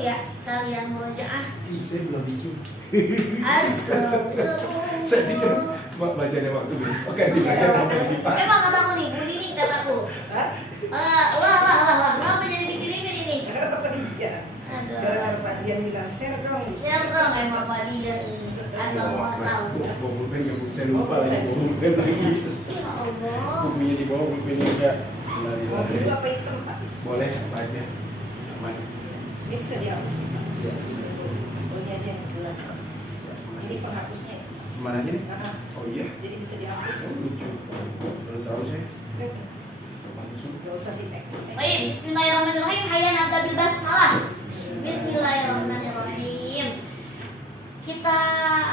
ya sekalian murojaah. Saya belum bikin. Astagfirullah. Saya pikir mau belajarnya waktu bis. Oke, dibelajar kamu di Pak. Emang kataku nih, Bu Dini kataku. Wah, kenapa jadi dikirimin ini? Iya. Aduh. Gara-gara Pak Dian bilang share dong. Share dong emang Pak Dian. Asal-asal. Bawa pulpen ya, saya lupa lagi bawa pulpen lagi. Ya Allah. Bukunya di bawah, pulpennya udah. Mau biru apa hitam Pak? Boleh apa aja. Aman. Ini bisa dihapus Pak. Ya. Oh ini aja yang gelap. Ini penghapusnya. Mana aja nih? Nah, Oh iya. jadi bisa dihapus. Lucu. Baru tahu saya. Gak usah di-tag. Baik, bismillahirrahmanirrahim. Hayya nabda bil basmalah. Bismillahirrahmanirrahim. Kita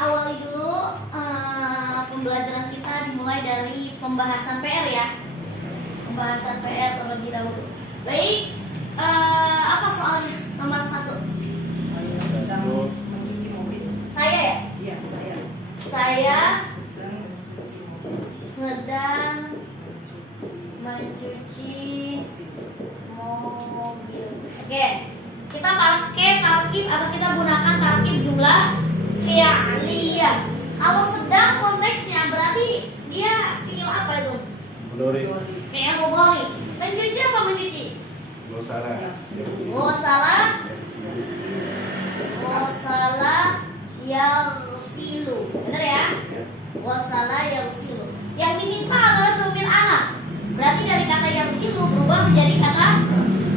awali dulu pembelajaran kita dimulai dari pembahasan PR ya. Pembahasan PR terlebih dahulu. Baik, apa soalnya? Nomor 1. Saya sedang mencuci mobil. Saya ya? Iya, saya. Saya Sedang mencuci mobil. sedang mencuci mobil. Oke, kita pakai tarkib atau kita gunakan tarkib jumlah fi'liyah. Kalau sedang konteksnya berarti dia fi'il apa itu? Mudhari. Fi'il mudhari. Mencuci apa mencuci? Gak salah. Ghasala, ghasala yaghsilu. Benar ya? Ghasala yaghsilu. Yang diminta adalah domir anak. Berarti dari kata yaghsilu berubah menjadi kata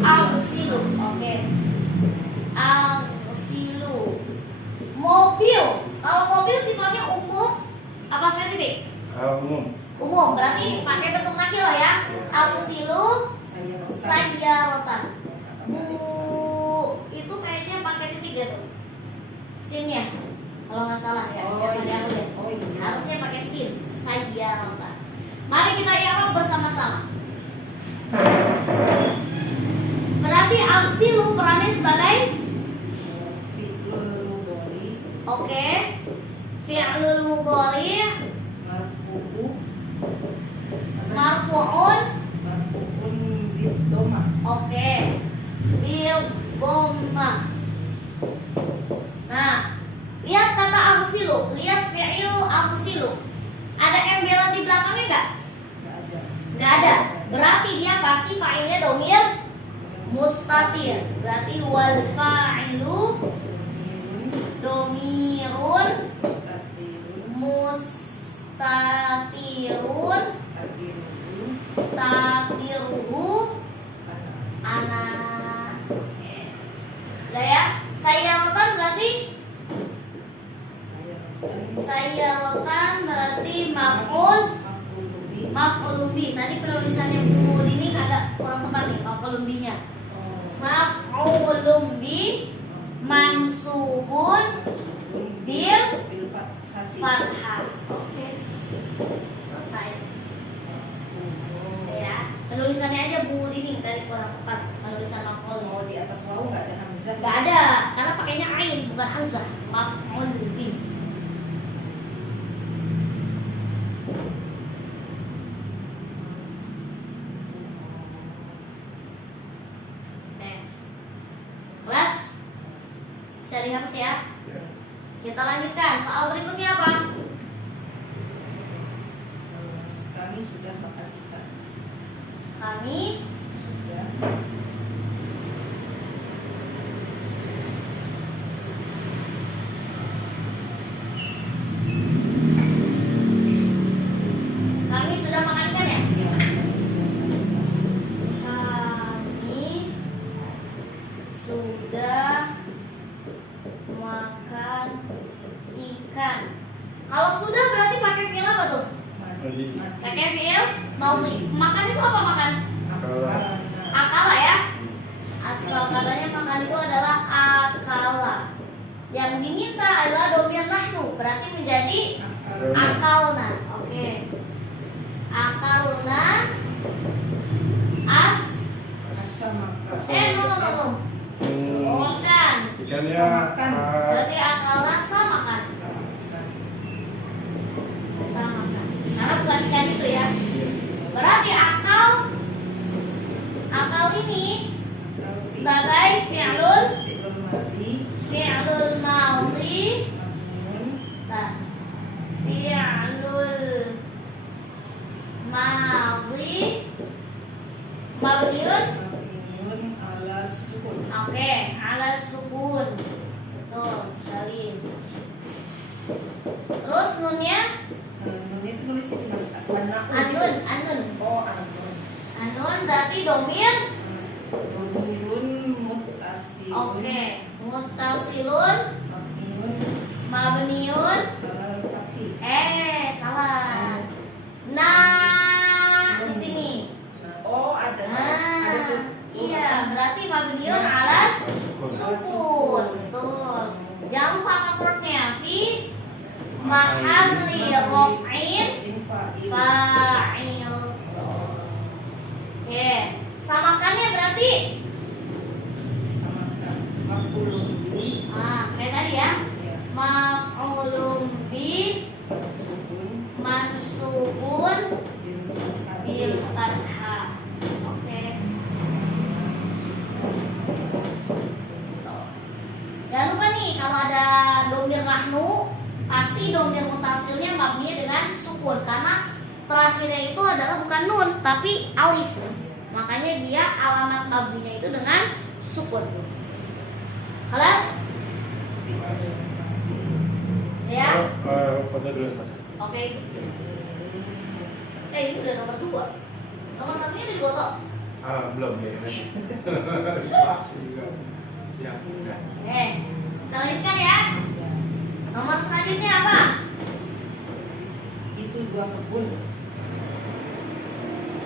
aghsilu. Oke. Aghsilu. Mobil. Kalau mobil sifatnya umum apa spesifik? Umum. Umum. Berarti pakai bentuk nakil ya. Aghsilu sayyaratan. Bu itu kayaknya pakai titik ya tuh. Sinnya. Kalau nggak salah ya. Oh, iya. Ya. Oh, iya. Harusnya pakai sin. Sayyaratan. Mari kita i'rab bersama-sama. Berarti aghsilu perannya sebagai fi'lul mudhari. oke. Fi'lul mudhari Marfu'u. marfu'un Marfu'un bid-dhammah. oke. Bil dhammah. Nah, lihat kata aghsilu, lihat fi'il aghsilu. Ada embelan di belakangnya enggak? Nggak ada. Enggak ada. Berarti dia pasti fa'ilnya domir mustatir. Berarti wal fa'ilu domirun mustatirun takdiruhu ana. Lah ya, sayyaratan berarti maf'ul maf'ulun bi. Tadi penulisannya Bu ini agak kurang tepat nih maf'ulun bi-nya. Maf'ulun bi mansubun bil fathah. Oke. Selesai. Ya, penulisannya aja Bu ini tadi kurang tepat penulisan maf'ul. Oh, di atas wawu nggak ada hamzah. Enggak ada, karena pakainya ain bukan hamzah. Maf'ul bi. Kelas bisa dihapus ya. Kita lanjutkan soal berikutnya apa? Kami sudah makan ikan. Kami Sudah. kami sudah makan ikan ya? Ya, Kami sudah makan ikan. Kalau sudah berarti pakai fi'il apa tuh? Pakai fi'il maudhi. Makan itu apa makan? Akala ya. Asal katanya makan itu adalah akala. Yang diminta adalah domir nahnu, berarti menjadi akalna. Oke. Akalna as no. Ikan. Ikannya Berarti akalna samakan. Samakan. Karena bukan ikan itu ya. Berarti akal ini sebagai fi'lul ala sukun. Betul sekali. Terus nunnya Nun itu nulis di mana? anun, anun. Oh, anun. Anun berarti domir. Domirun mutasilun. Oke, mutasilun, Mabniun mabniun. alal fathih. Salah. Nah, di sini. Oh, ada sukun. Iya, berarti mabniun alas sukun. Betul. Jangan lupa passwordnya fi mahalli raf'in fa'il. Oke, samakannya berarti Maf'ulun bi. kayak tadi ya. Maf'ulun bi mansubun bil fathah. Oke. Jangan lupa nih kalau ada domir mahnu, pasti domir mutasilnya mabni dengan sukun karena terakhirnya itu adalah bukan nun tapi alif. Makanya dia alamat mabninya itu dengan sukun. Kelas? Ya. Foto dulu Ustaz. Oke. Ini udah nomor 2. Nomor 1-nya udah difoto. Belum ya. Pas juga. Siap. Udah. Oke. Kita lanjutkan ya. Nomor selanjutnya apa? Itu 2 kebun.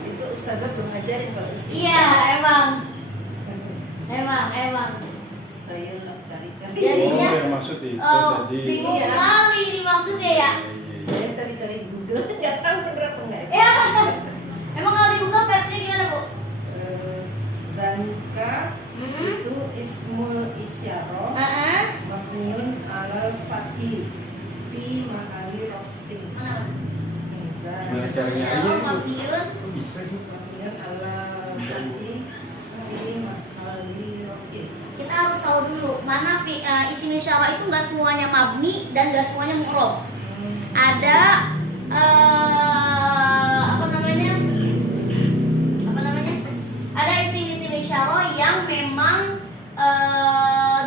Itu ustazah belum ngajarin kalau isi. Iya, emang. Saya cari-cari. Jadinya Yang maksud itu tadi. bingung Iya. sekali ini maksudnya ya. Saya cari-cari di Google, nggak tahu bener apa enggak. Ya. Emang kalau di Google versinya gimana, Bu? Danika Hmm. itu ismul isyarah Heeh. mabniun alal fathih fi mahali raftin. Mana? Nah, caranya aja Insyaallah itu. mabniun. Kok bisa sih? Mabniun alal fathih fi mahali raftin. Kita harus tahu dulu mana isim isyarah itu nggak semuanya mabni dan nggak semuanya mufrad. Ada apa namanya? Ada isim-isim isyarah yang memang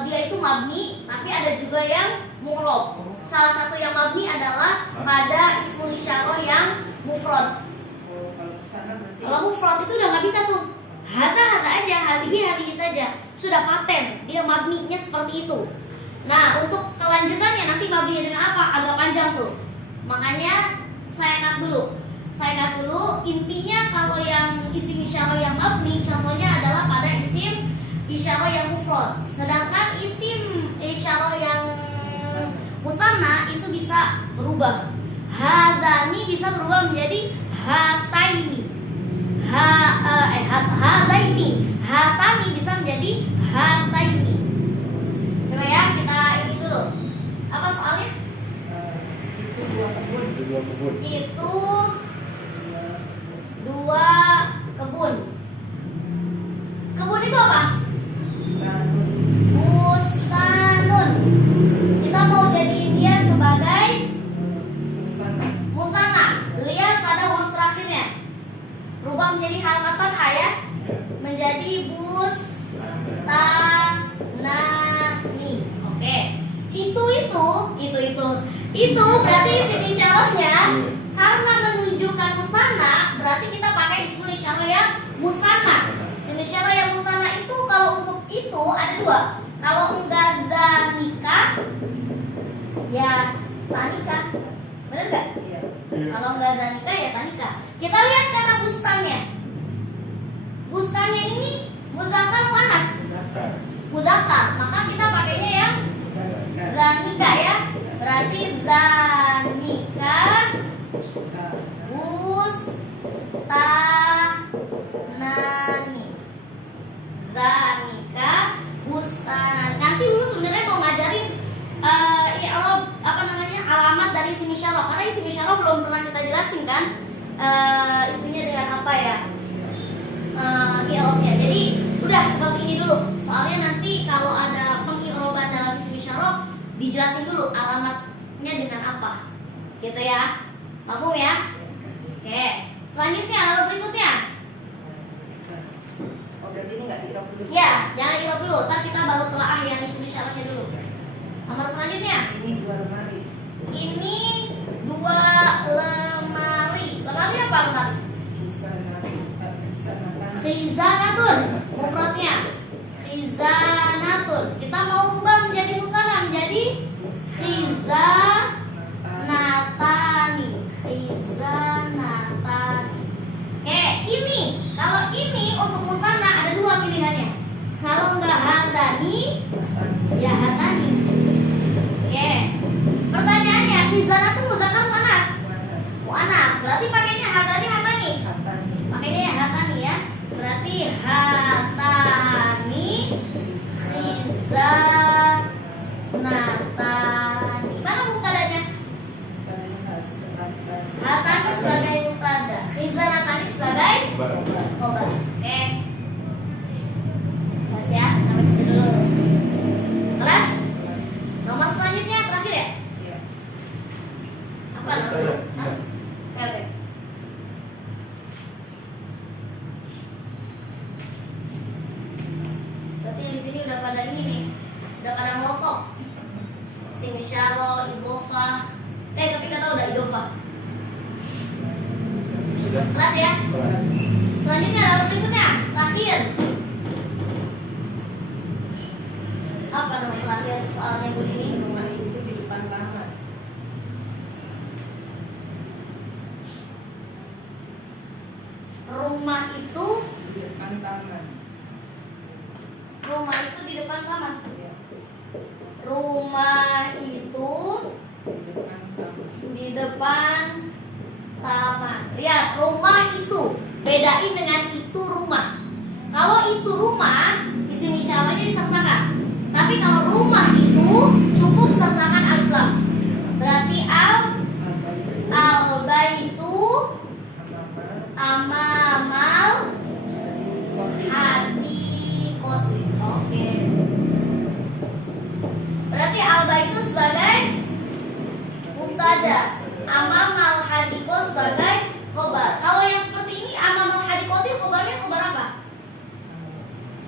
dia itu mabni, tapi ada juga yang mu'rab. Salah satu yang mabni adalah pada ismul isyarah yang mufrad. Oh, kalau kesana berarti Kalau mufrad itu udah nggak bisa tuh. Hada aja, hadihi saja. Sudah paten, dia mabninya seperti itu. Nah, untuk kelanjutannya nanti mabninya dengan apa? Agak panjang tuh. Makanya saya cut dulu. Intinya kalau yang isim isyarah yang mabni contohnya adalah pada isim isyarah yang mufrad. Sedangkan isim isyarah yang mutanna itu bisa berubah. Hadani bisa berubah menjadi hataini. Hadaini. Hatani bisa menjadi hataini. Coba ya kita ini dulu. Apa soalnya? itu 2 kebun. Itu 2 kebun. Itu Dua 2 kebun. Kebun itu apa? Bustanun. Bustanun. Kita mau jadiin dia sebagai Bustana. musanna. Lihat pada huruf terakhirnya. Rubah menjadi halamat fathah ya. Menjadi bustanani. Oke. Itu berarti isim isyarahnya karena menunjukkan musanna, berarti kita pakai ismul isyarah yang musanna. Isim isyarah yang musanna itu kalau untuk itu ada 2. Kalau enggak ada nikah, ya tanika. Benar enggak? Iya. Kalau enggak ada nikah ya tanika. Kita lihat kata bustannya. Bustannya ini mudzakkar muannats. Mudzakkar, maka kita pakainya yang zanika ya. Berarti zanika bustanani. Zanika bustanani. Nanti dulu sebenarnya mau ngajarin i'rab alamat dari isim isyarah, karena isim isyarah belum pernah kita jelasin kan itunya dengan apa ya i'rabnya. Jadi udah seperti ini dulu. Soalnya nanti kalau ada peng'i'raban dalam isim isyarah dijelasin dulu alamatnya dengan apa. Gitu ya. Paham ya? Oke. Selanjutnya lalu berikutnya. Oh, berarti ini nggak di Ya, jangan irob dulu. Ntar kita baru telaah yang isim isyarahnya dulu. Nomor selanjutnya. Ini 2 lemari. Ini 2 lemari. Lemari apa lemari? Khizanatun. Mufradnya khizanatun. Kita mau ubah menjadi muthanna menjadi khizanatani. Khizanatani. Oke, ini kalau ini untuk muthanna ada 2 pilihannya. Kalau enggak hatani, ya hatani. Oke. Pertanyaannya, khizanatun mudzakkar muannats? Muannats. Berarti pakainya hatani. Pakainya ya hatani ya. Berarti hatani khizanatani. Mana mubtadanya? Hatani sebagai mubtada, khizanatani sebagai khobar. Oke. Kelas ya, sampai situ dulu. Kelas. Nomor selanjutnya terakhir ya? Apa nomor? Oke. Berarti di sini udah pada ini nih, udah pada ngotok. Isim isyarah, idhofah. Tapi kita udah idhofah. Sudah. Kelas ya? Kelas. Selanjutnya ada berikutnya, terakhir. Apa nomor terakhir soalnya Bu ini? Rumah itu di depan taman. Rumah itu Di depan taman. Rumah itu di depan taman. Ya, Rumah itu di depan taman. di depan taman. Lihat, rumah itu bedain dengan itu rumah. Kalau itu rumah, isim isyarahnya disertakan. Tapi kalau rumah itu cukup sertakan alif lam. Berarti al-baitu amamal hadiqati. Oke. Berarti al-baitu sebagai mubtada, amamal hadiqah sebagai khobar. Kalau yang seperti ini amamal hadiqati khobarnya khobar apa?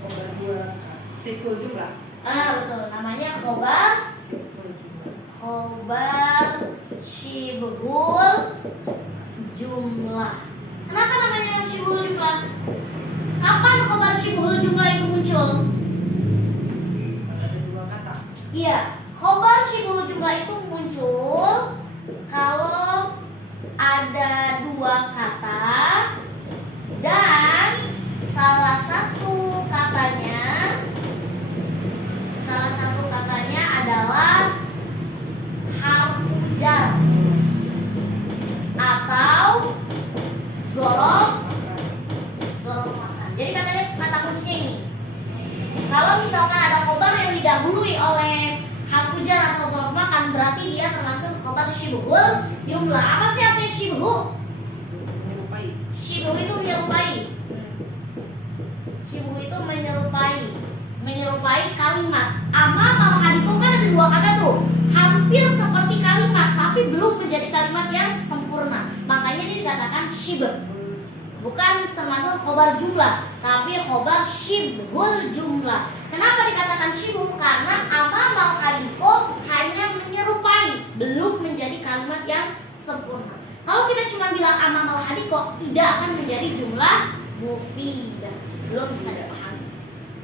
Khobar 2 sikul jumlah. Betul, namanya khobar Sikul jumlah. khobar syibhul jumlah. Kenapa namanya syibhul jumlah? Kapan khobar syibhul jumlah itu muncul? Ada 2 kata. Iya, khobar syibhul jumlah itu muncul kalau ada 2 kata dan salah satu katanya adalah harfu jar atau zorof makan. Jadi katanya kata kuncinya ini. Kalau misalkan ada khobar yang didahului oleh harfu jar atau zorof makan, berarti dia termasuk khobar syibhul jumlah. Apa sih artinya syibhu? Menyerupai. Syibhu itu menyerupai. Syibhu itu menyerupai kalimat. Amamal hadiqah kan ada 2 kata tuh, hampir seperti kalimat tapi belum menjadi kalimat yang sempurna. Makanya ini dikatakan syibh. Bukan termasuk khobar jumlah, tapi khobar syibhul jumlah. Kenapa dikatakan syibhu? Karena amamal hadiqah hanya menyerupai, belum menjadi kalimat yang sempurna. Kalau kita cuma bilang amamal hadiqah, tidak akan menjadi jumlah mufidah, belum bisa dipahami,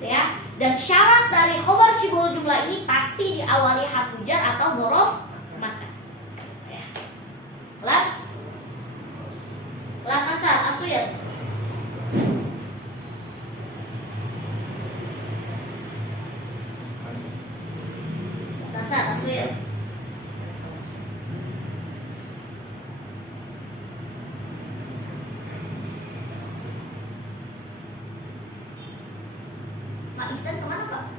ya. Dan syarat dari khobar syibhul jumlah ini pasti diawali harfu jar atau dzaraf makan. Ya. Kelas Ansar Asuyat. Ansar Asuyat. Pak Isan kemana Pak?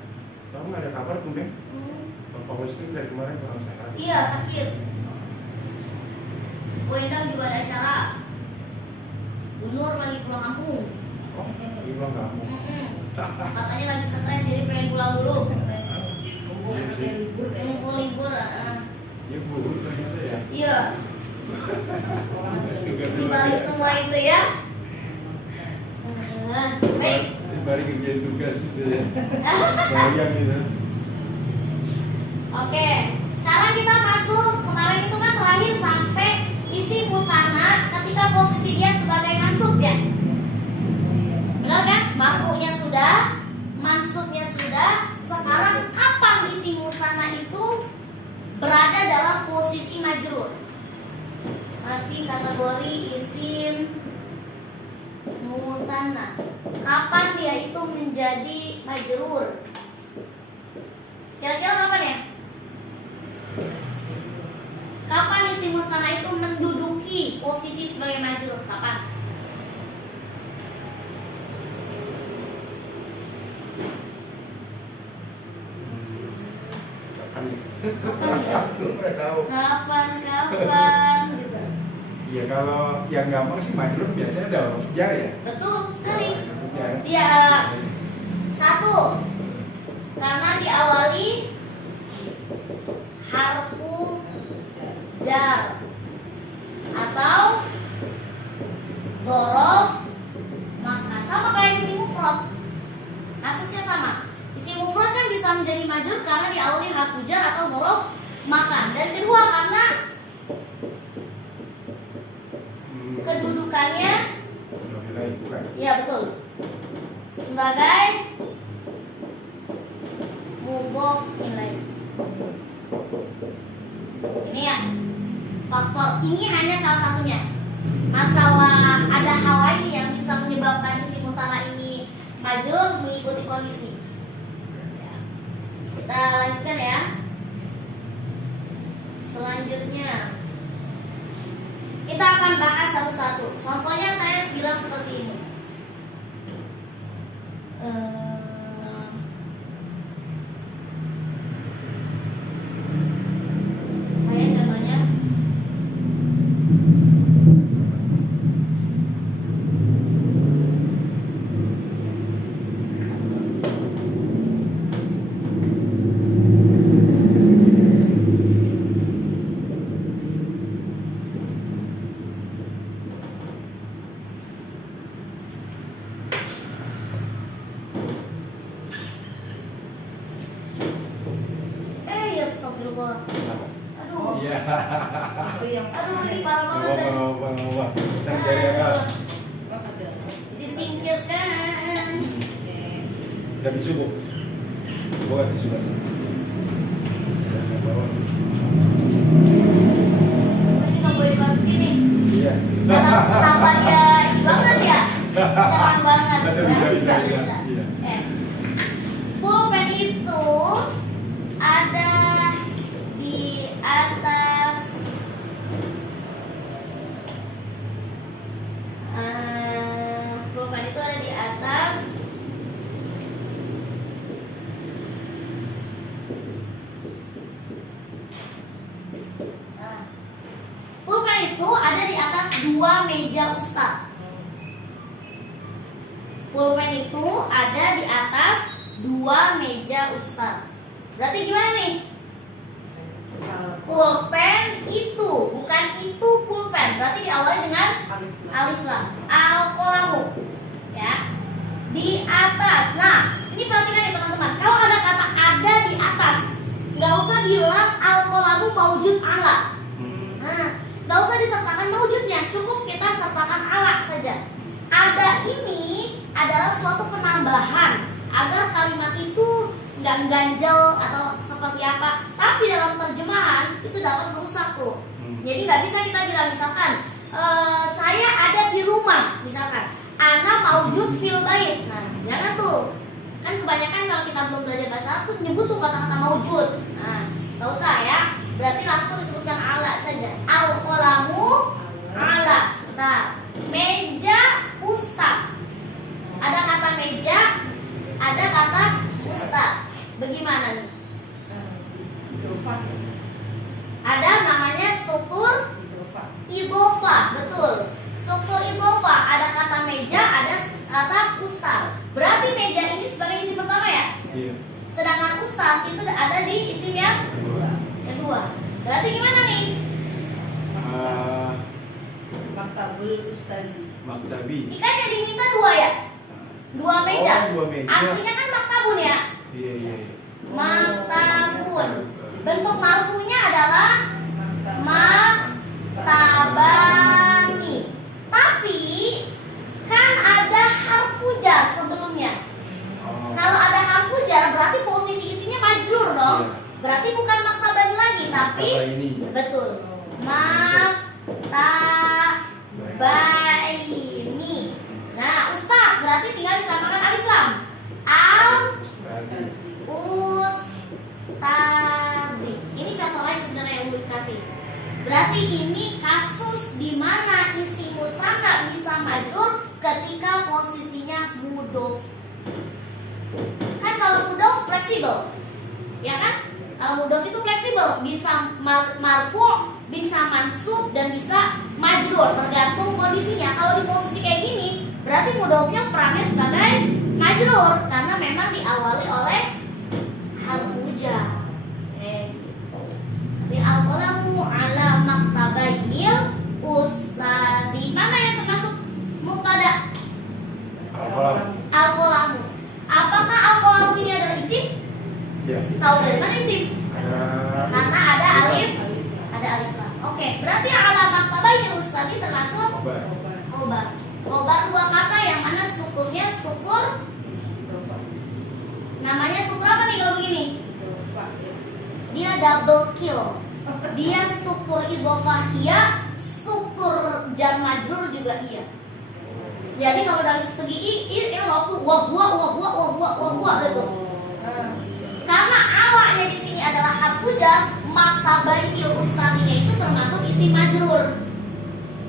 Kamu nggak ada kabar tuh, Bang? Bapak Westri dari kemarin kurang sehat. Iya, sakit. Bu Endang juga ada acara. Bu Nur lagi pulang kampung. Oh, bilang kamu. Katanya lagi stres jadi pengen pulang dulu. Iya sih. Nunggu libur. Ya guru ternyata ya. Iya. Di balik semua itu ya. Baik. Mari kerjain tugas gitu ya. Bayang gitu. Oke, sekarang kita masuk. Kemarin itu kan terakhir sampai isi mutana ketika posisi dia sebagai mansub ya. Benar kan? Marfu'nya sudah, mansubnya sudah. Sekarang kapan isi mutana itu berada dalam posisi majrur? Masih kategori isim mutana. Kapan dia itu menjadi majrur? Kira-kira kapan ya? Kapan isim mutana itu menduduki posisi sebagai majrur? Kapan? Kapan ya? Kapan ya? Nggak tahu. Kapan gitu. Ya kalau yang gampang sih majrur biasanya ada huruf jar ya. Betul sekali. Huruf jar. Dia satu, karena diawali harfu jar atau dhorof makan, sama kayak isi mufrad. Kasusnya sama. Isi mufrad kan bisa menjadi majrur karena diawali harfu jar atau dhorof makan. Dan kedua karena kedudukannya, bukan. ya betul, sebagai mudhof ilaih. Ini ya faktor, ini hanya salah satunya. Masalah ada hal lain yang bisa menyebabkan isi mutana ini majrur mengikuti kondisi. Ya. Kita lanjutkan ya. Selanjutnya kita akan bahas satu-satu. Contohnya saya bilang seperti ini. Kayak contohnya astagfirullah. Aduh. Iya. Itu yang Aduh, ini parah banget. Ngawah. Kita cari akal. Disingkirkan. Udah disubuh. Bawa disubuh. Bawa. Ini nggak boleh dimasukin nih. Iya. Kenapa dia ini banget ya? Jangan banget. Bisa. Iya. Pulpen itu ada di atas pulpen itu ada di atas pulpen itu ada di atas 2 meja ustaz. Pulpen itu ada di atas 2 meja ustaz. Berarti gimana nih? Pulpen itu, bukan itu pulpen. Berarti diawali dengan alif lam. Al-qalamu. Ya. Di atas. Nah, ini perhatikan ya teman-teman. Kalau ada kata ada di atas, nggak usah bilang al-qalamu maujud ala. Nah, nggak usah disertakan maujudnya, cukup kita sertakan ala saja. Ada ini adalah suatu penambahan agar kalimat itu nggak ganjel atau seperti apa, tapi dalam terjemahan itu dapat merusak tuh. Jadi nggak bisa kita bilang misalkan saya ada di rumah, misalkan ana maujud fil bait. Nah, jangan tuh. Kan kebanyakan kalau kita belum belajar bahasa Arab tuh nyebut tuh kata-kata maujud. Nah, nggak usah ya. Berarti langsung disebutkan ala saja. Al-qalamu ala. Sebentar. Meja ustaz. Ada kata meja, ada kata ustaz. Bagaimana nih? Ada namanya struktur idhofah, betul. Struktur idhofah, ada kata meja, ada kata ustaz. Berarti meja ini sebagai isim pertama ya? Iya. Sedangkan ustaz itu ada di isim yang kedua. Berarti gimana nih? Maktabul ustazi. Maktabi. Ini kan yang diminta 2 ya? Dua meja. Oh, 2 meja. Aslinya kan maktabun ya. Iya. Maktabun. Bentuk marfunya adalah maktabani. Tapi kan ada harfu jar sebelumnya. Oh. Kalau ada harfu jar berarti posisi isinya majrur dong. Iya. Berarti bukan maktabani lagi, tapi ini. betul. Maktabaini. Nah, Ustaz, berarti tinggal ditambahkan alif lam. Ustazi. Ini contoh lain sebenarnya yang Umi kasih. Berarti ini kasus di mana isi mutsanna bisa majrur ketika posisinya mudhof. Kan kalau mudhof fleksibel, ya kan? Kalau mudhof itu fleksibel, bisa marfu, bisa mansub, dan bisa majrur tergantung kondisinya. Kalau di posisi kayak gini, berarti mudhofnya perannya sebagai majrur karena memang diawali oleh harfu jar. Gitu. Jadi al-qalamu ala maktabainil ustazi. Mana yang termasuk mubtada? Al-qalamu. Apakah al-qalamu ini adalah isim? Ya. Tahu dari mana isim? Karena ada alif lam. Oke, berarti ala maktabainil ustazi termasuk khobar. Khobar dua kata yang mana strukturnya struktur namanya struktur apa nih kalau begini? Dia double kill. Dia struktur idhofah iya, struktur jar majrur juga iya. Jadi kalau dari segi ini waktu wahwa gitu. Karena alanya di sini adalah harfu jar, maktabainil ustadinya itu termasuk isi majrur.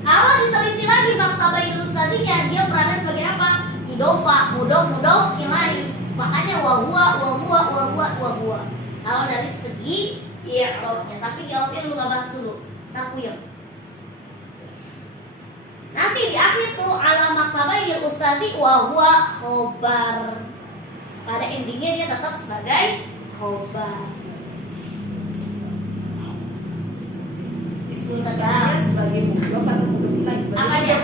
Kalau diteliti lagi maktabainil ustadinya, dia perannya sebagai apa? Idhofah, mudhof ilaih. Makanya wahwa. Kalau dari segi i'rabnya, tapi i'rabnya dulu nggak bahas dulu. Ntar puyeng. Nanti di akhir tuh ala maktabainil ustadi wahwa khobar. Pada endingnya dia tetap sebagai khobar. Ismul musanna sebagai mudhof atau mudhof ilaih sebagai Apa aja?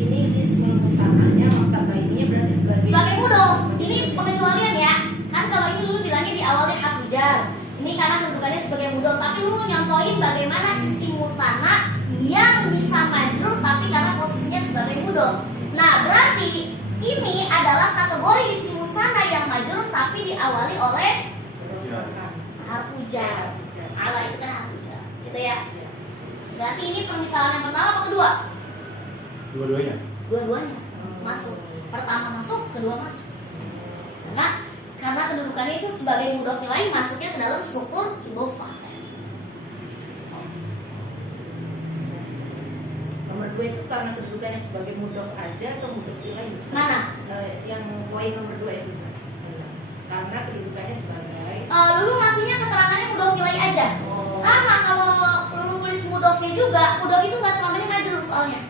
Ini ismul musannahnya maktabaininya berarti Sebagai mudhof. Ini pengecualian ya. Kan kalau ini dulu bilangnya di awalnya harfu jar. Ini karena kedudukannya sebagai mudhof, tapi lu nyontohin bagaimana isim mutsanna yang bisa majrur tapi karena posisinya sebagai mudhof. Nah, berarti ini adalah kategori isim mutsanna yang majrur tapi diawali oleh harfu jar. Ala itu kan harfu jar. Gitu ya. Berarti ini permisalan yang pertama apa kedua? Dua-duanya. Dua-duanya masuk. Pertama masuk, kedua masuk. Karena kedudukannya itu sebagai mudhof ilaih masuknya ke dalam struktur idhofah. Nomor 2 itu karena kedudukannya sebagai mudhof aja atau mudhof ilaih? Mana? Yang poin nomor 2 itu karena kedudukannya sebagai Dulu ngasihnya keterangannya mudhof ilaih aja. Oh. Karena kalau lu tulis mudhofnya juga, mudhof itu nggak selamanya majrur soalnya.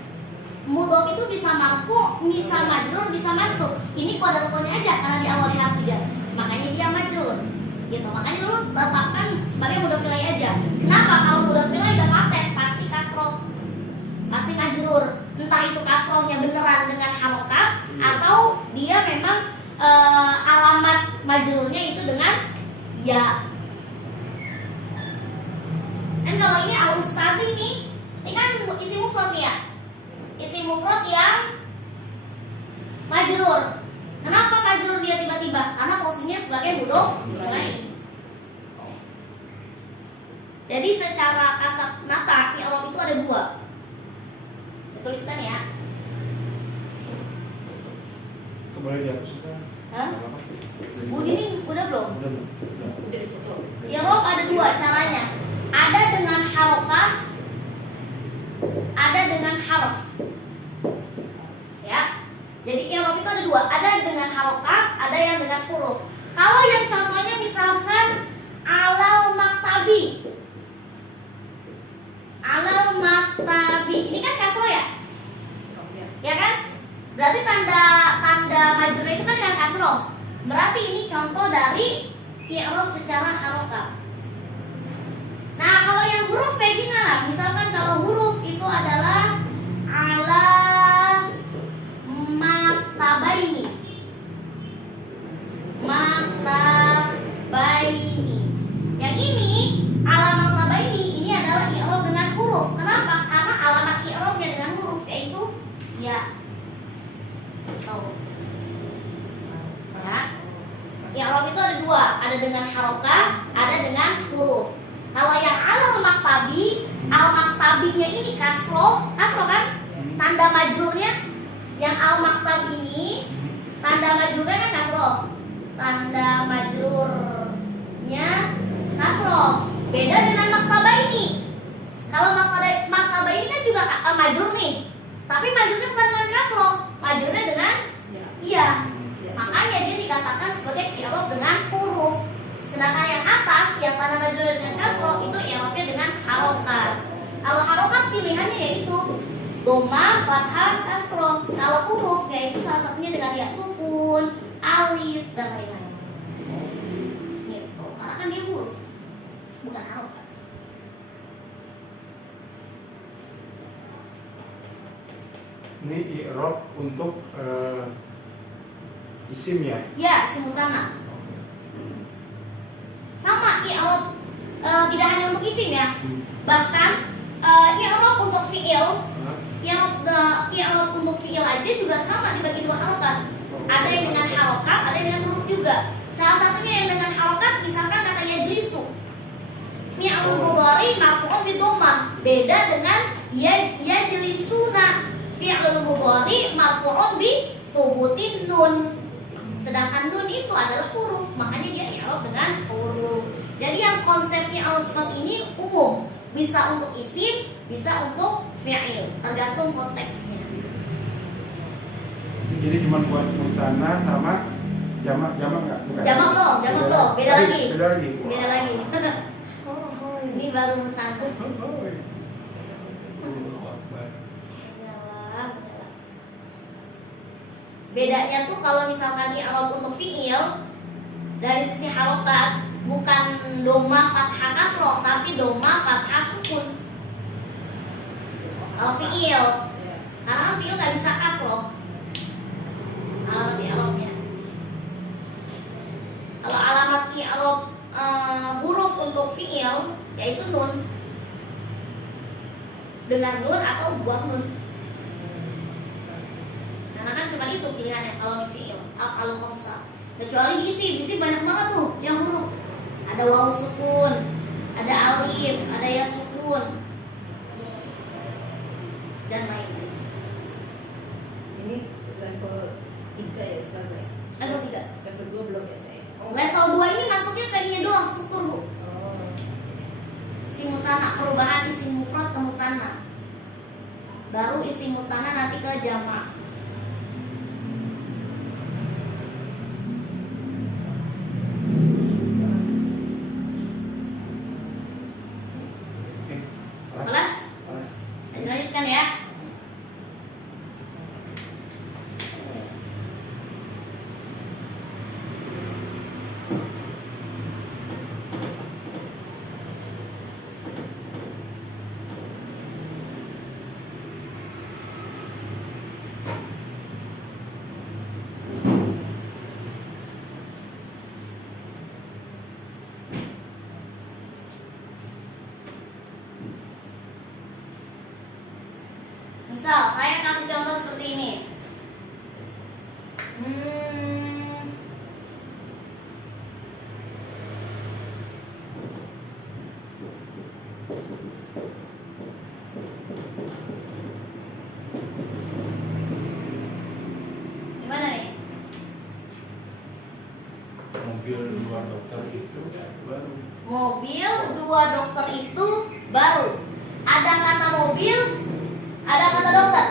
Mudhof itu bisa marfu, bisa majrur, bisa mansub. Ini kode-kodenya aja karena diawali harfu jar. Makanya dia majrur. Gitu. Makanya lu tetapkan sebagai mudhof ilaih aja. Kenapa? Kalau mudhof ilaih udah paten pasti kasroh. Pasti majrur. Entah itu kasrohnya beneran dengan harokat atau dia memang alamat majrurnya itu dengan ya. Dan kalau ini al-ustadi nih, ini kan isi mufrad ya. Isi mufrad yang majrur. Kenapa majrur dia tiba-tiba? Karena posisinya sebagai mudhof ilaih. Jadi secara kasat mata i'rab itu ada dua. Tuliskan ya. Boleh dihapus Ustaz? Hah? Ini udah belum? Udah. udah difoto. I'rab ada dua caranya. Ada dengan harokah, ada dengan harf. Ya. Jadi i'rab itu ada dua, ada dengan harokat, ada yang dengan huruf. Kalau yang contohnya misalkan alal maktabi. Alal maktabi. Ini kan kasroh ya? Ya kan? Berarti tanda majrur itu kan dengan kasroh. Berarti ini contoh dari i'rab secara harokat. Nah, kalau yang huruf kayak gimana? Misalkan kalau huruf itu adalah ala maktabaini. maktabaini. Yang ini alam maktabaini ini adalah i'rab dengan huruf. Kenapa? Karena alamat i'rabnya dengan huruf, yaitu ya. Tahu. Ya. I'rab itu ada dua, ada dengan harokah, ada dengan huruf. Kalau yang al maktabinya ini kasroh kan? Tanda majrurnya yang al maktab ini tanda majrurnya kan kasroh. Tanda majrurnya kasroh. Beda dengan maktabaini. Kalau maktabaini kan juga majrur nih, tapi majrurnya bukan dengan kasroh, majrurnya dengan iya. Makanya dia dikatakan sebagai i'rab dengan huruf. Sedangkan yang atas yang tanda majrur dengan kasroh itu i'rabnya dengan harokat. Kalau harokat pilihannya yaitu dhamma, fathah, kasroh. Kalau huruf yaitu salah satunya dengan ya sukun, alif dan lain-lain. Gitu. Karena kan dia huruf, bukan harokat. Ini i'rab untuk isim ya? Ya, simultana. Sama i'rab tidak hanya untuk isim ya. Bahkan i'rab untuk fi'il, i'rab untuk fi'il aja juga sama dibagi dua harokat. Ada yang dengan harokat, ada yang dengan huruf juga. Salah satunya yang dengan harokat, misalkan kata yajlisu. Fi'il mudhari marfu'un bi dhammah. Beda dengan yajlisuna. Fi'il mudhari marfu'un bi thubutin nun. Sedangkan nun itu adalah huruf, makanya dia i'rab dengan huruf. Jadi yang konsepnya al-sunat ini umum, bisa untuk isim, bisa untuk fi'il, tergantung konteksnya. Jadi cuma buat musana sama jamak nggak? Jamak belum, beda lagi. Beda lagi. Ini baru mutahid. Bedanya tuh kalau misalkan i'rab untuk fi'il dari sisi harokat bukan dhamma fathah kasroh, tapi dhamma fathah sukun. Kalau fi'il, karena fi'il nggak bisa kasroh alamat i'rabnya. Kalau alamat i'rab huruf untuk fi'il yaitu nun, dengan nun atau buang nun. Karena kan cuma itu pilihannya kalau di fi'il, af'al khamsah. Kecuali di isim banyak banget tuh yang huruf. Ada waw sukun, ada alif, ada ya sukun, dan lain-lain. Ini level 3 ya Ustaz ya? Level 3. Level 2 belum ya saya? Level 2 ini masuknya ke ini doang, sukun Bu. Isim mutana, perubahan isim mufrad ke mutana. Baru isim mutana nanti ke jamak. Kelas? Saya lanjutkan ya. Misal, saya kasih contoh seperti ini. Gimana nih? Mobil 2 dokter itu baru. Mobil 2 dokter itu baru. Ada kata mobil, ada kata dokter.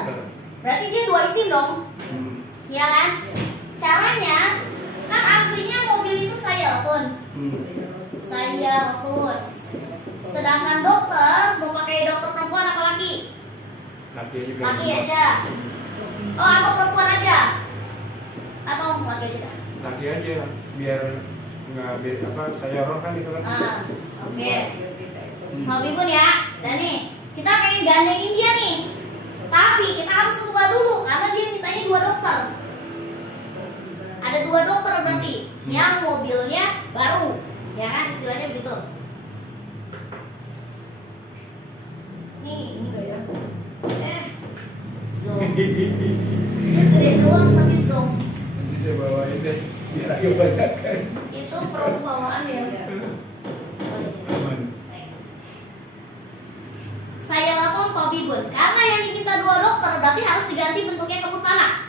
Berarti dia 2 isim dong. Ya kan? Caranya kan aslinya mobil itu sayyaratun. Sayyaratun. Sedangkan dokter mau pakai dokter perempuan apa laki? Laki aja. Oh, atau perempuan aja? Atau laki aja? Laki aja biar nggak sayyarat kan itu kan. Oke. Mau bibun ya. Dan nih, kita pengen gandengin dia nih. Tapi kita harus buka dulu karena dia mintanya 2 dokter. Ada 2 dokter berarti yang mobilnya baru, Ya kan istilahnya begitu. Ini enggak ya? Zoom. Dia gede doang tapi zoom. Nanti saya bawain deh, biar agak banyak kan. Itu perumpamaan ya. Aman. Saya lakukan tobibun karena yang diminta 2 dokter berarti harus diganti bentuknya ke mustana.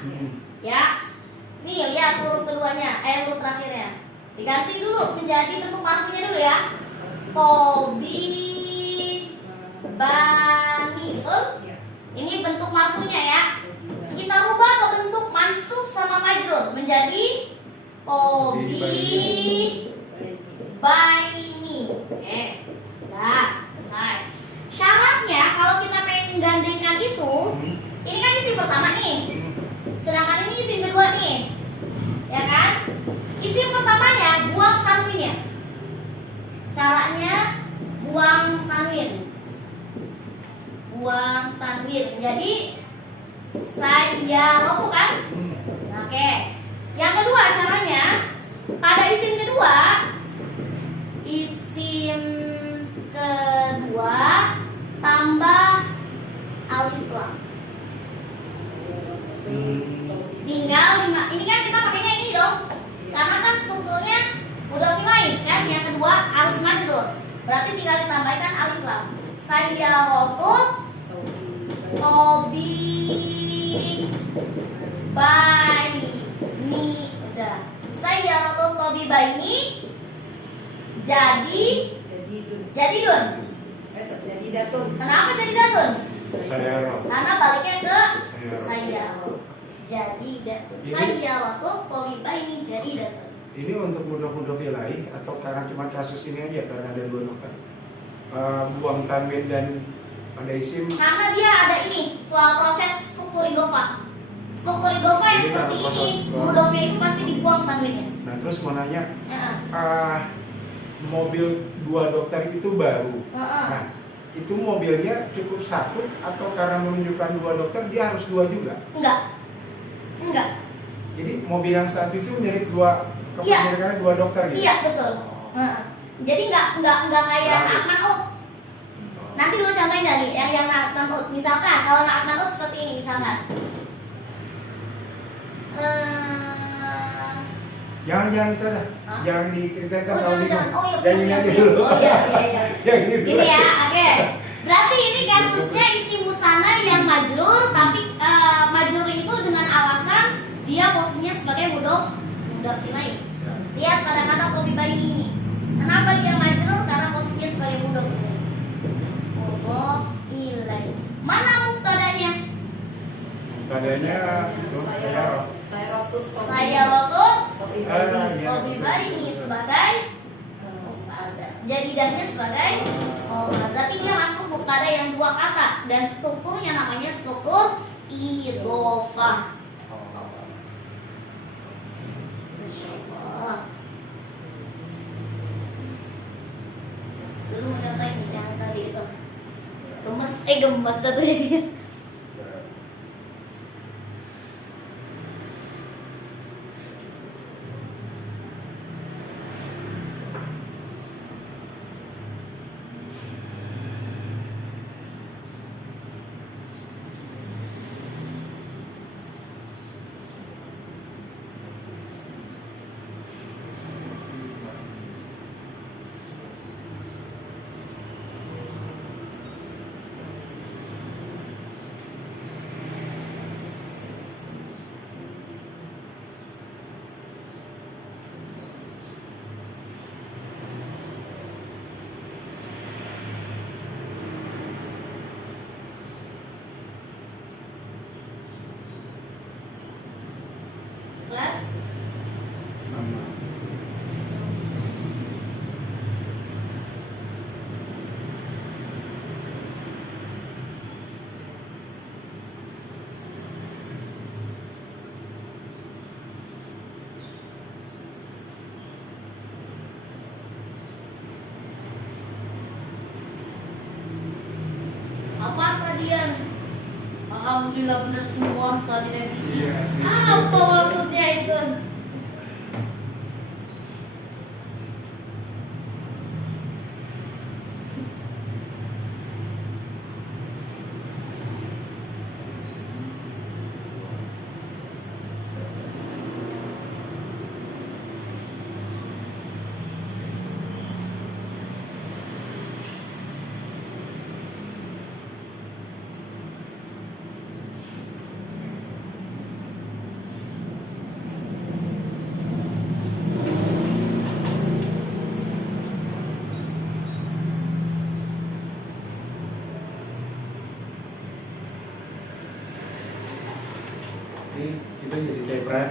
Ya. Nih lihat huruf keduanya, huruf terakhirnya. Diganti dulu menjadi bentuk marfunya dulu ya. Tobi bani, betul? Ini bentuk marfunya ya. Kita rubah ke bentuk mansub sama majrur menjadi tobi baini. Oke. Nah, selesai. Syaratnya kalau kita pengen menggandengkan itu, ini kan isim pertama nih. Sedangkan ini isim kedua nih. Ya kan? Isim pertamanya buang tanwinnya. Caranya buang tanwin. Buang tanwin. Jadi saya rotu kan? Oke. Yang kedua caranya pada isim kedua tambah alif lam. Tinggal 5. Ini kan kita pakainya ini dong. Karena kan strukturnya udah mulai kan. Yang kedua harus majrur. Berarti tinggal ditambahkan alif lam. Saya rotut tobi bayi ni udah. Saya rotut tobi bayi ni jadi dun. Jadi datun. Kenapa jadi datun? Saya roh. Karena baliknya ke Saya. saya. Jadi datun. Saya rotut tobi bayi ni jadi datun. Ini untuk mudah-mudah vilai atau karena cuma kasus ini aja karena ada 2 dokter. Buang tanwin dan pada isim. Karena dia ada ini proses struktur idofa. Struktur idofa yang Ini seperti proses, ini, mudofnya itu pasti dibuang tanwinnya. Nah terus mau nanya, Ya. mobil 2 dokter itu baru. Heeh. Nah itu mobilnya cukup 1 atau karena menunjukkan 2 dokter dia harus 2 juga? Enggak. Jadi mobil yang 1 itu milik 2 Iya. kepemilikannya 2 dokter gitu? Iya betul. Heeh. Jadi enggak kayak naat manut. Nanti dulu contohin dari yang naat manut. Misalkan kalau naat manut seperti ini misalkan. Jangan saja. Hah? Jangan diceritain Oh, tahun jangan. Oh iya, Yang ini iya, aja iya. dulu. Oh iya. Yang ini dulu. Gini ya, oke. Berarti ini kasusnya isi mutana yang majrur, tapi majrur itu dengan alasan dia posisinya sebagai mudof ilai. Lihat pada kata tobi bayi ini. Kenapa dia majrur? Karena posisinya sebagai mudof ilai. Mudof ilai. Mana muktadanya? Tadanya Saya rotut Saya rotut iya. tobi bayi ini sebagai jadidahnya sebagai berarti dia masuk muktada yang 2 kata dan strukturnya namanya struktur idhofah. Dulu contohin yang tadi itu gemes satunya dia. Kelas apa kalian? Alhamdulillah benar semua setelah direvisi. Iya, sih. Apa maksudnya itu?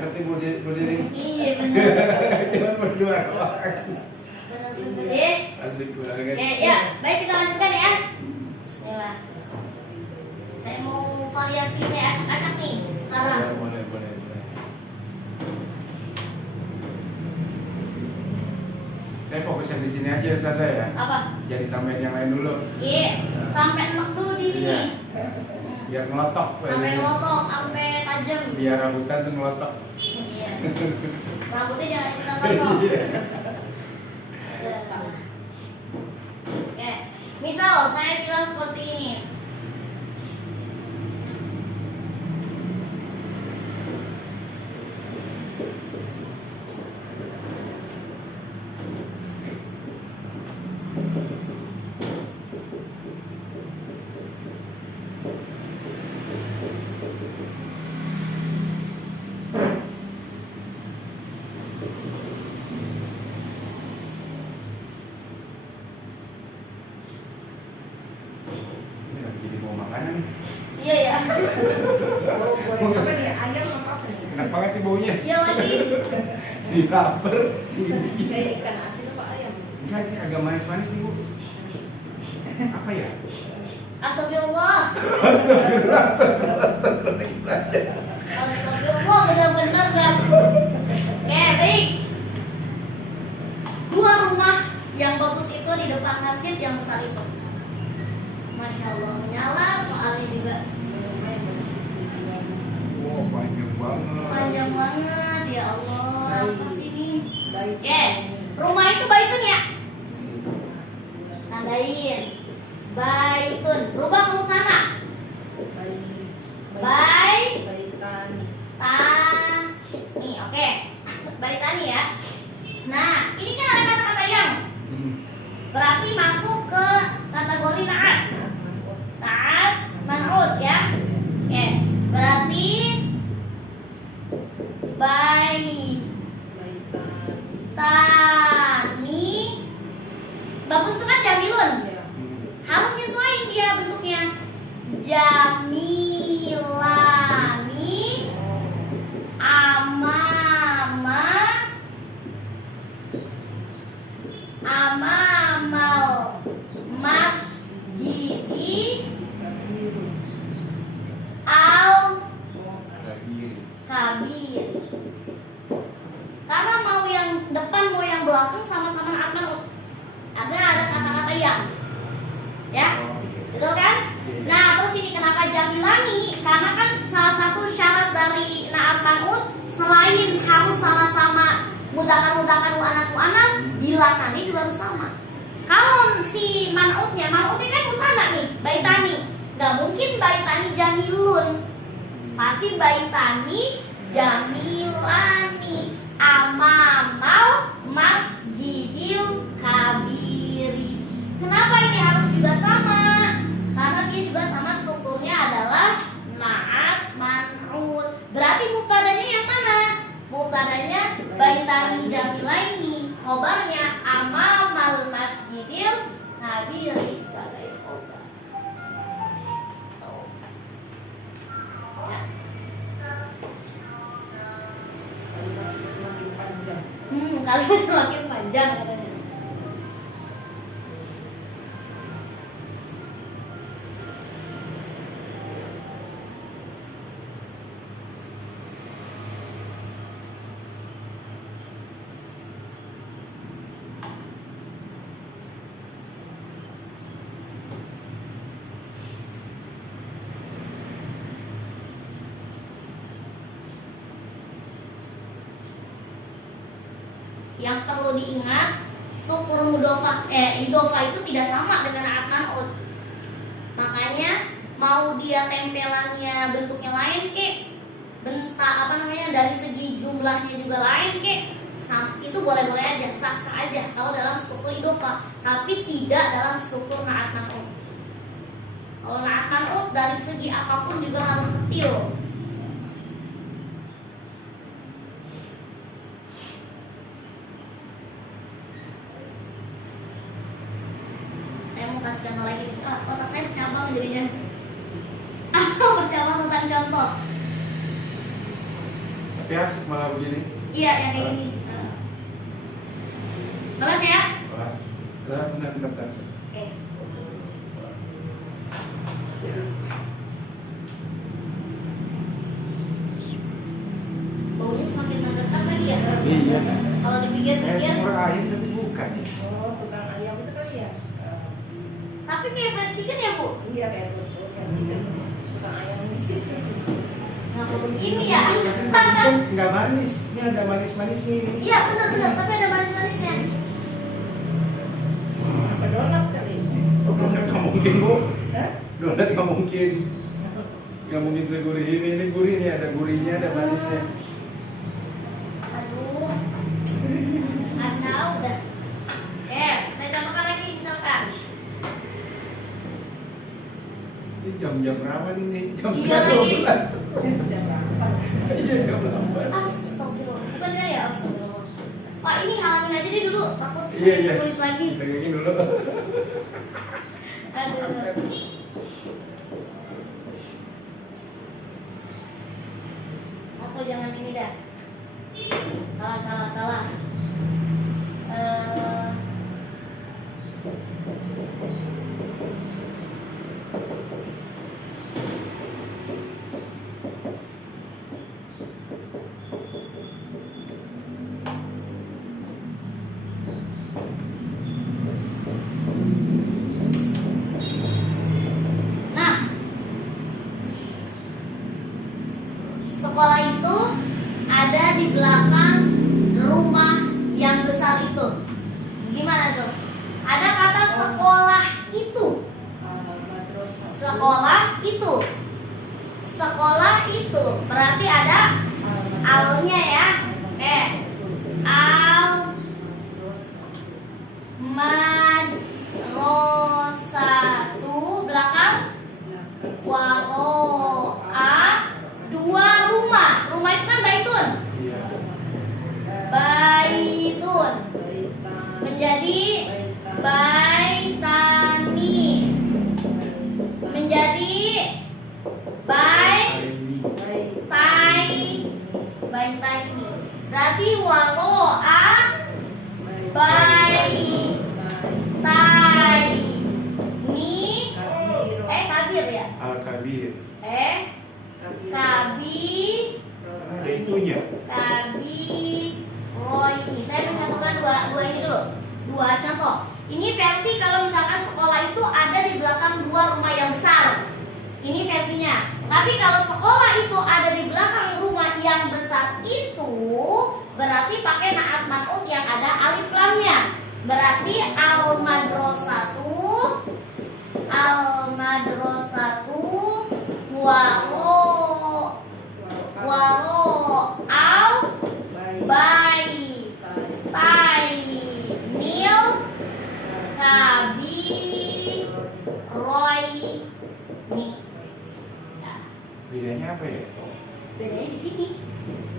seperti berdiri. Iya benar. Cuma berdua doang. Benar-benar. Asik banget. Oke, ya, baik kita lanjutkan ya. Bismillah. Saya mau variasi, saya acak-acak nih sekarang. Ya, boleh. Fokusnya di sini aja Ustazah ya. Apa? Jadi tambahin yang lain dulu. Iya, sampai enek dulu di sini. Iya. Biar ngelotok. Sampai ngelotok, sampai tajam. Biar rambutan tuh ngelotok. Iya. Rambutnya jangan kita potong. Iya. Oke, misal saya bilang seperti ini. Ini lagi jadi mau makanan nih. Iya ya. Boleh apa nih? Ayam apa apa nih? Enak banget nih baunya. Iya lagi. Di lapar. Kayak ikan asin apa ayam? Enggak, ini agak manis-manis nih Bu. Apa ya? Astagfirullah. Astagfirullah. Astagfirullah, benar-benar kan. Oke, baik. Dua rumah yang bagus itu di depan masjid yang besar itu. Masya Allah, menyala soalnya juga. Wow, panjang banget. Panjang banget, ya Allah. Apa sih ini? Baik. Oke, rumah itu baitun ya? Tandain. Baitun. Rubah huruf mana? Baik. Baitani. Tani. Oke. Baitani ya. Nah, ini kan ada kata-kata yang berarti masuk ke kategori na'at. Na'at man'ud ya. Oke. Berarti baitani. Bagus itu kan jamilun. Harus nyesuaiin dia bentuknya. Jamilani amamal masjidi al kabir. Karena mau yang depan mau yang belakang sama-sama naat man'ut. Ada kata-kata yang ya, betul kan? Nah, terus ini kenapa jamilani? Karena kan salah satu syarat dari naat man'ut selain harus sama-sama mudakan anak dilanani juga harus sama. Kalau si man'utnya kan mutana nih, baitani. Gak mungkin baitani jamilun. Pasti baitani jamilani amamal masjidil kabiri. Kenapa ini harus juga sama? Karena dia juga sama strukturnya adalah na'at man'ut. Berarti mubtadanya yang mana? Mubtadanya baitani jamilaini, khobarnya amamal masjidil kabiri sebagai khobar. Ya. Semakin panjang. Kalian semakin panjang katanya. Yang perlu diingat, struktur idofah itu tidak sama dengan naat man'ut. Makanya mau dia tempelannya bentuknya lain dari segi jumlahnya juga lain itu boleh-boleh aja, sah-sah aja kalau dalam struktur idofah, tapi tidak dalam struktur naat man'ut. Kalau naat man'ut dari segi apapun juga harus detail. Kasih contoh lagi nih. Otak saya bercabang jadinya. Bercabang tentang contoh. Tapi asik malah begini. Iya, yang kayak gini. Kelas ya? Kelas. Bentar. Oke. Baunya semakin menggetar lagi ya? Iya. Kalau dipikir-pikir. Semur ayam tapi bukan ya. Oh, tukang ayam itu kali ya? Tapi kayak fried chicken ya, Bu? Iya, kayak betul. Fried chicken. Tukang ayam di situ. Kenapa begini ya? Kan nggak manis. Ini ada manis-manisnya ini. Iya, benar-benar. Tapi ada manis-manisnya. Apa donat kali? Oh, donat nggak mungkin, Bu. Hah? Donat nggak mungkin. Nggak mungkin segurih ini. Ini gurih nih, ada gurihnya, ada manisnya. Aduh. Kacau dah. Saya contohkan lagi misalkan. Ini jam-jam berapa nih? Jam Iya lagi. 12. Jam berapa? Iya, jam berapa? Astagfirullah. Bukannya ya astagfirullah. Pak, ini halangin aja deh dulu. Takut Iya, saya iya. tulis lagi. Pegangin dulu. Aduh. Atau jangan ini dah. Salah. Nah, sekolah itu ada di belakang rumah yang besar itu. Gimana tuh? Ada kata sekolah itu. Madrasah. Sekolah itu. Sekolah itu. Berarti ada alnya ya. Al madrasatu belakang waro'a dua rumah. Rumah itu kan baitun. Iya. Baitun menjadi baitani. Menjadi baitani. Berarti waro'a baitani. Kabir ya? Al-Kabir. Kabir. Ada itunya. Oh ini saya mencontohkan dua ini dulu. Dua contoh. Ini versi kalau misalkan sekolah itu ada di belakang dua rumah yang besar. Ini versinya. Tapi kalau sekolah itu ada di belakang rumah yang besar itu, berarti pakai naat man'ut yang ada alif lamnya. Berarti al-madrasatu al bayi nil kabi roy ni. Nah, Bedanya apa ya? bedanya di sini.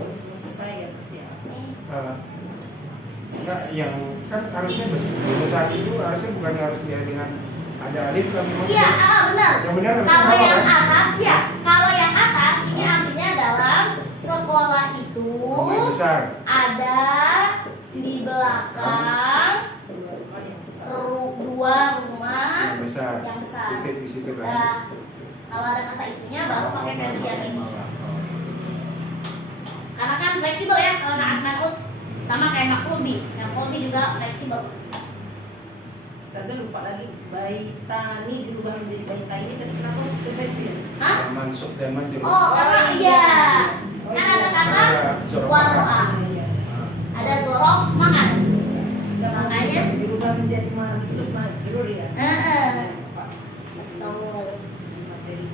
Selesai ya berarti ya. Enggak, yang kan harusnya besar itu harusnya bukan harus dia dengan ada alif kan? Iya, benar. Yang benar harusnya Kalau apa, yang kan? atas ya, kalau yang atas ini artinya dalam sekolah itu Rumah yang besar. ada di belakang Dua rumah yang besar. dua rumah Yang besar. yang besar. Titik di situ kan. Nah, kalau ada kata itunya baru pakai versi yang ini. Karena kan fleksibel ya kalau naat man'ut. Sama kayak maf'ul bi. Maf'ul bi juga fleksibel. Ustazah lupa lagi baitani dirubah menjadi baitani, tapi kenapa Ustazah itu ya? Hah? Mansub dan majrur. Oh, karena iya. Kan ada kata Ada zorof waro'a. Iya. Ada zorof makan. Dan Makanya dirubah menjadi mansub majrur ya. Pak. Betul. Materi.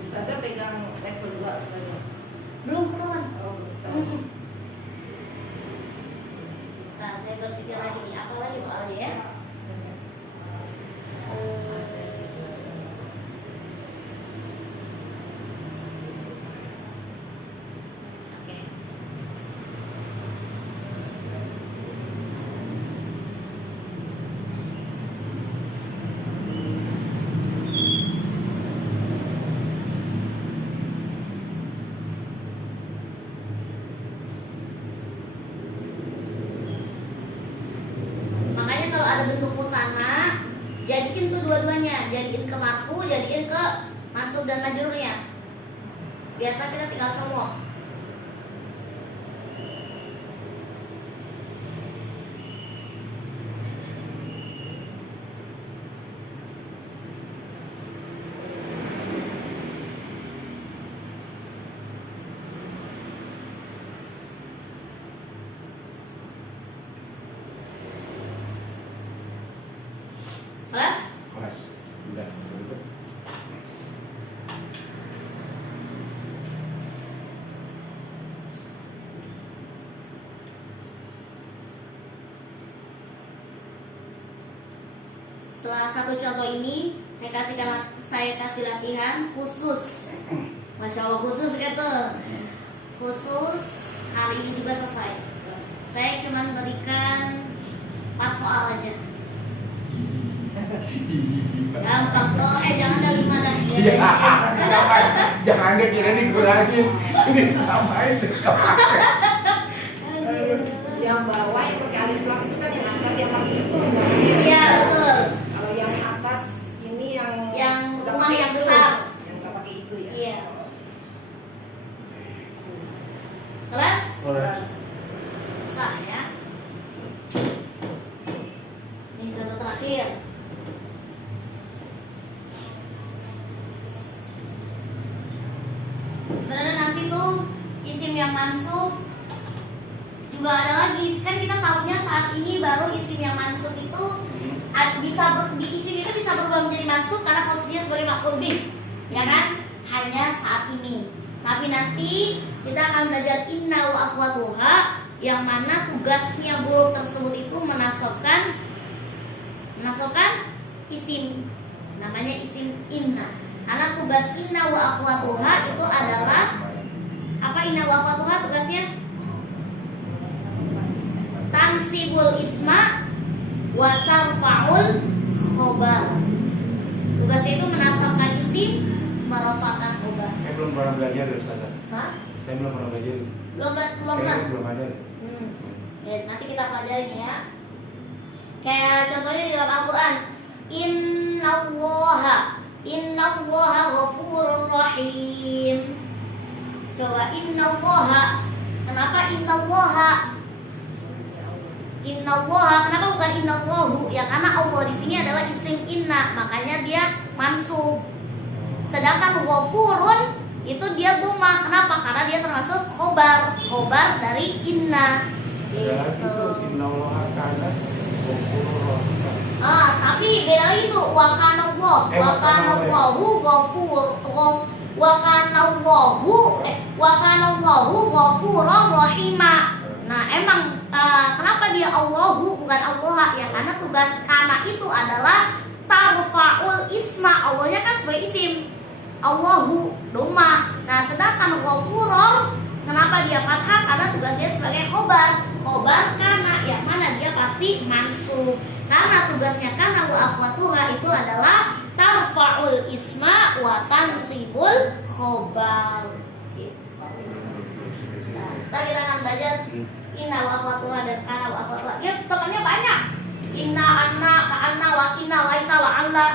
Ustazah pegang level 2 Ustazah. Belum ketahuan. Oh, belum. Nah, saya berpikir lagi nih, apa lagi soalnya ya? Oke. sana, jadiin tuh dua-duanya, jadiin ke marfu, jadiin ke mansub dan majrurnya. Biar kan kita tinggal comot. Kelas? Kelas 11. Setelah satu contoh ini, saya kasih latihan khusus. Masya Allah, khusus gitu. Khusus hari ini juga selesai. Saya cuma berikan 4 soal aja. Gampang toh, jangan ada 5 dah. Jangan ada kira dikurangin. Ini tambahin tuh. Yang bawah yang pakai alif lam itu kan yang atas yang pakai itu. Iya betul. Kalau yang atas ini yang nggak rumah pakai yang itu. besar. Yang nggak pakai itu ya. Iya. Kelas? Kelas. Usah ya. Ini contoh terakhir. Sebenarnya nanti tuh isim yang mansub juga ada lagi. Kan kita tahunya saat ini baru isim yang mansub itu di isim itu bisa berubah menjadi mansub karena posisinya sebagai maf'ul bih, ya kan? Hanya saat ini. Tapi nanti kita akan belajar inna wa akhwatuha, yang mana tugasnya huruf tersebut itu menasobkan isim, namanya isim inna. Karena tugas inna wa akhwatuha itu adalah apa? Inna wa akhwatuha tugasnya tansibul isma wa tarfa'ul khobar. Tugasnya itu menasabkan isim, merofakkan khobar. Saya belum pernah belajar dari Ustazah. Hah? Saya belum pernah belajar. Belum Kayaknya belum ada. Ya, nanti kita pelajarin ya. Kayak contohnya di dalam Al-Quran, Innallaha ghafurur rahim. Coba innallaha. Kenapa innallaha? Innallaha, kenapa bukan innallahu? Ya karena Allah di sini adalah isim inna, makanya dia mansub. Sedangkan ghafurun itu dia dhammah. Kenapa? Karena dia termasuk khobar dari inna. Itu innallaha kana ghafurur rahim. Tapi beda lagi tuh wa kana Allahu ghafurur rahima. Nah, emang kenapa dia Allahu bukan Allah? Ya karena tugas kana itu adalah tarfa'ul isma. Allahnya kan sebagai isim. Allahu dhammah. Nah, sedangkan ghafurur kenapa dia fathah? Karena tugasnya sebagai khobar kana, yang mana dia pasti mansub. Karena tugasnya kana wa akhwatuha itu adalah tarfa'ul isma wa tansibul khobar. Nah, kita akan belajar inna wa akhwatuha dan kana wa akhwatuha. Ya, temannya banyak. Inna, anna, ka'anna, wakina, laita, la'alla.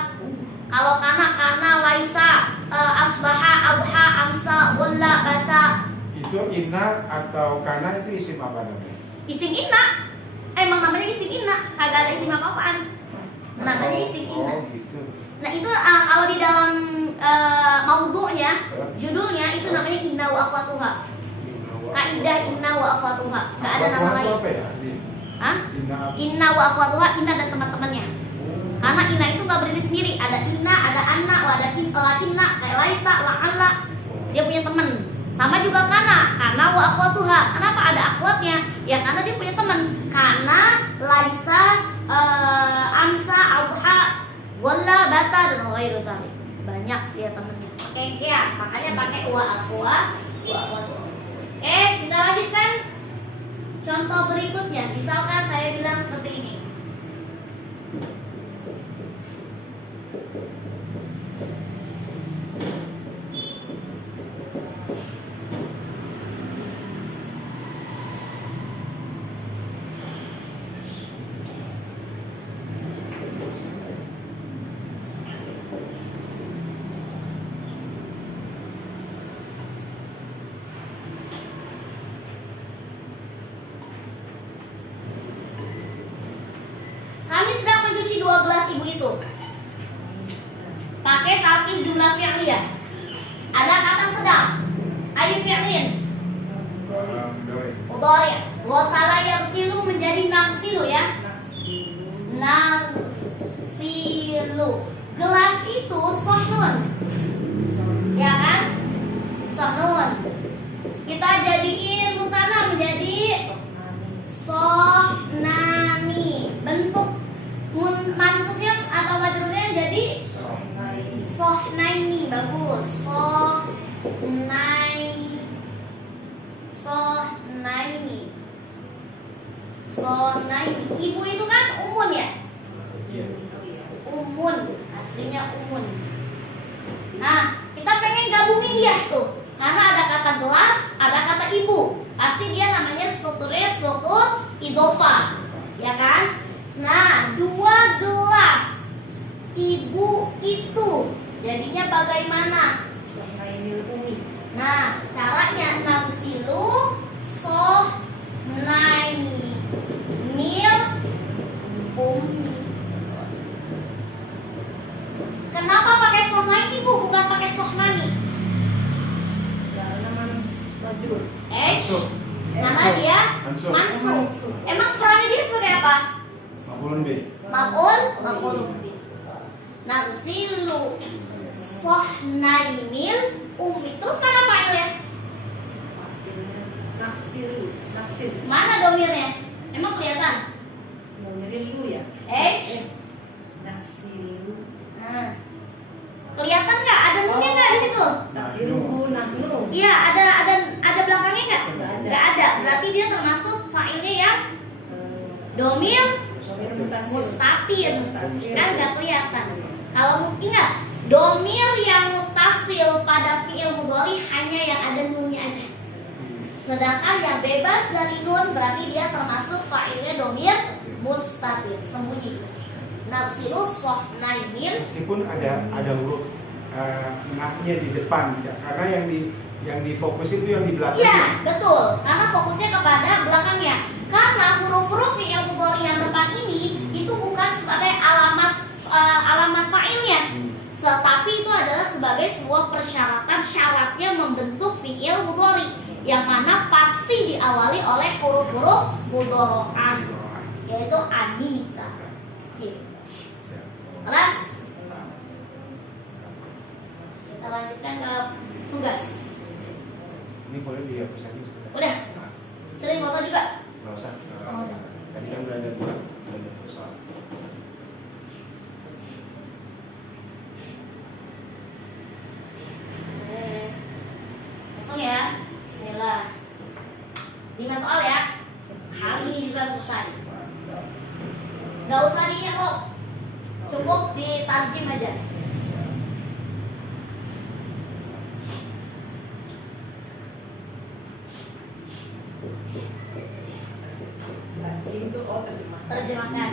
Kalau kana, laisa, asbaha, abha, amsa, walla, bata. Itu inna atau kana itu isim apa namanya? Isim inna. Emang namanya isim inna, kagak ada isim apa-apaan. Namanya isim inna. Oh gitu. Nah itu kalau di dalam maudhu'nya, judulnya itu namanya inna wa akhwatuha. Kaidah inna wa akhwatuha. Gak ada nama lain. Apa ya? Hah? Inna wa akhwatuha, inna dan teman-temannya. Karena inna itu gak berdiri sendiri. Ada inna, ada anna, ada lakinna, kayak laita, la'alla. Dia punya teman. Sama juga kana wa akhwatuha. Kenapa ada akhwatnya? Ya karena dia punya teman. Kana, laisa, amsa, abha, walla, bata, dan ghairu dzalik. Banyak dia temannya. Sekengkean. Makanya pakai wa akhwatuha. Kita lanjutkan contoh berikutnya. Misalkan saya bilang seperti ini. pakai tarkib jumlah fi'liyah. Ada kata sedang. Ayu fi'lin. Mudhari. Ghasala yaghsilu menjadi nagsilu ya. Nagsilu. Gelas itu sohnun. Ya kan? Sohnun. Kita jadiin mutana menjadi sohnani. Bentuk mansubnya atau majrurnya jadi sohnaini. Bagus. Sohnaini. Ibu itu kan umun ya? Iya. Umun, aslinya umun. Nah, kita pengen gabungin dia tuh. Karena ada kata gelas, ada kata ibu. Pasti dia namanya strukturnya struktur idhofah. Ya kan? Nah, 2 gelas. Ibu itu jadinya bagaimana? Nah, caranya nagsilu sohnaini nil ummi. Kenapa pakai sohnaini Bu, bukan pakai sohnani? Karena majrur. Karena dia mansub. Emang perannya dia sebagai apa? Maf'ulun bih. Maf'ulun bih. Nagsilu sohnainil ummi. Terus mana fa'ilnya? Naksil. Mana domirnya? Emang kelihatan? Domirin lu ya. Naksilu. Nah, kelihatan nggak? Ada nunnya nggak di situ? Nahnu. Iya, ada belakangnya nggak? Nggak ada. Berarti dia termasuk fa'ilnya yang domir mustatir. Kan nggak kelihatan. Kalau ingat, domir yang mutasil pada fi'il mudhari hanya yang ada nunnya aja. Sedangkan yang bebas dari nun berarti dia termasuk fa'ilnya domir mustatir, sembunyi. Nagsilu sohnainil. Meskipun ada huruf naknya di depan, ya, karena yang difokus itu yang di belakang. Iya, betul. Karena fokusnya kepada belakangnya. Karena huruf-huruf fi'il mudhari yang depan ini itu bukan sebagai alamat fa'ilnya. Tetapi itu adalah sebagai sebuah persyaratan syaratnya membentuk fi'il mudhari yang mana pasti diawali oleh huruf-huruf mudhari'ah, yaitu anika. Kelas. Kita lanjutkan ke tugas. Ini boleh dihapus aja. Udah. Sering foto juga. Nggak usah. Nggak usah. Tadi kan udah ada soal. Langsung ya. Bismillah. 5 soal ya. Hari ini juga selesai. Gak usah di-enroll. Cukup ditarjim aja. Tarjim itu Terjemahkan.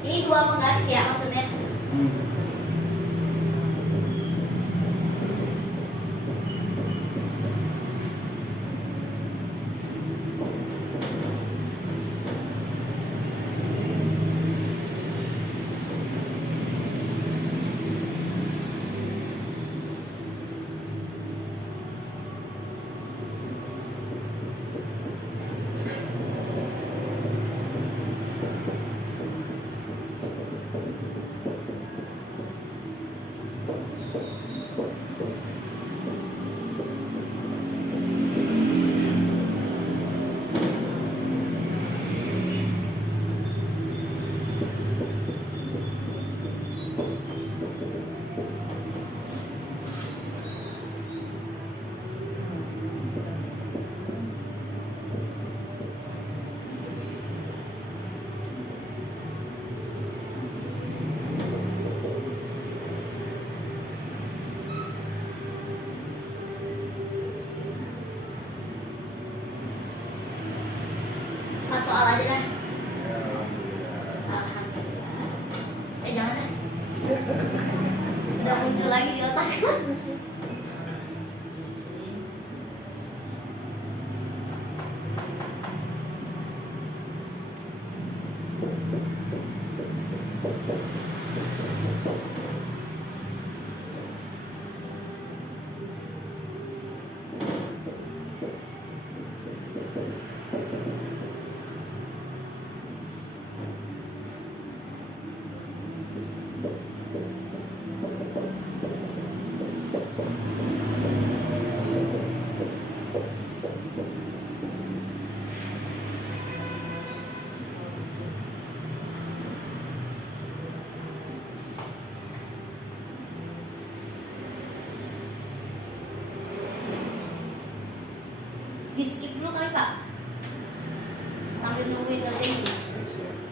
Ini 2 penggaris ya maksudnya. Di skip dulu kali Kak, sambil nungguin kerjanya. Siap.